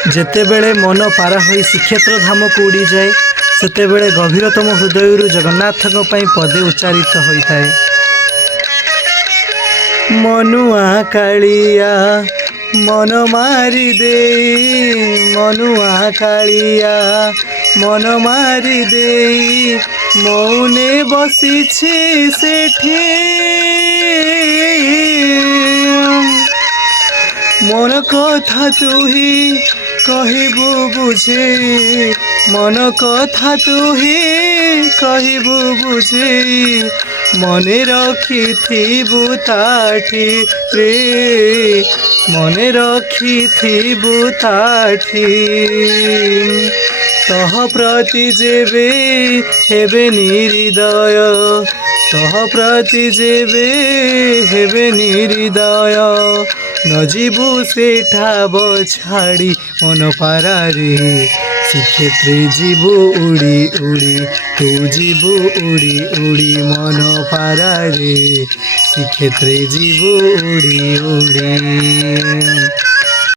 ଯେତେବେଳେ ମନ ପାରା ହୋଇ ଶ୍ରୀକ୍ଷେତ୍ର ଧାମକୁ ଉଡ଼ିଯାଏ ସେତେବେଳେ ଗଭୀରତମ ହୃଦୟରୁ ଜଗନ୍ନାଥଙ୍କ ପାଇଁ ପଦେ ଉଚ୍ଚାରିତ ହୋଇଥାଏ। ମନୁଆ କାଳିଆ ମନ ମାରି ଦେଇ, ମନୁଆ କାଳିଆ ମନ ମାରି ଦେଇ, ମୌନେ ବସିଛି ସେଠି। মন কথা তুহি কহিবু বুঝেই, মন কথা তুহি কহিবু বুঝেই, মনে রখিথিবু তাঠি রে, মনে রখিথিবু তাঠি। তহ প্রতি যেবে হেবে নিহৃদয়, তহ প্রতি যেবে হেবে নিহৃদয়, নজিবু সেঠাব ছাড়ি মন পারারে। শ্রীক্ষেত্রে ଯିବୁ উড়ি উড়ি, তু ଯିବୁ উড়ি উড়ি মন পারারে। শ্রীক্ষেত্রে ଯିବୁ উড়ি উড়ি।